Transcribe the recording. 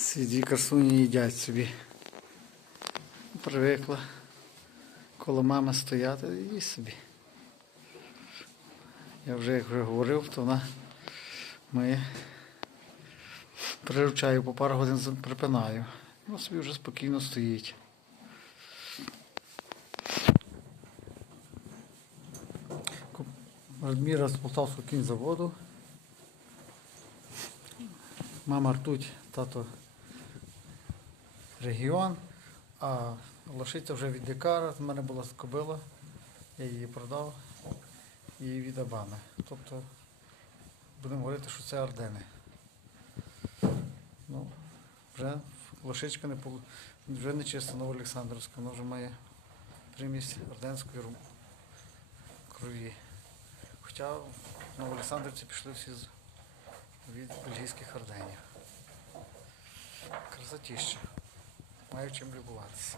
Ці дві красуні їдять собі. Привикла коло мами стояти і собі. Я вже як вже говорив, то вона ми приручаю по пару годин припинаю. Вона собі вже спокійно стоїть. Радміра з Полтавського кінзаводу. Мама ртуть, тато регіон, а лошиця вже від дикара. У мене була кобила, я її продав і від Абами. Тобто будемо говорити, що це Ардени. Ну, вже лошичка не вже не чиста Новоолександрівська, вона вже має примість орденської крові. Хоча в Новоолександрівці пішли всі від бельгійських орденів. Красотіща. Маю чим любуватися.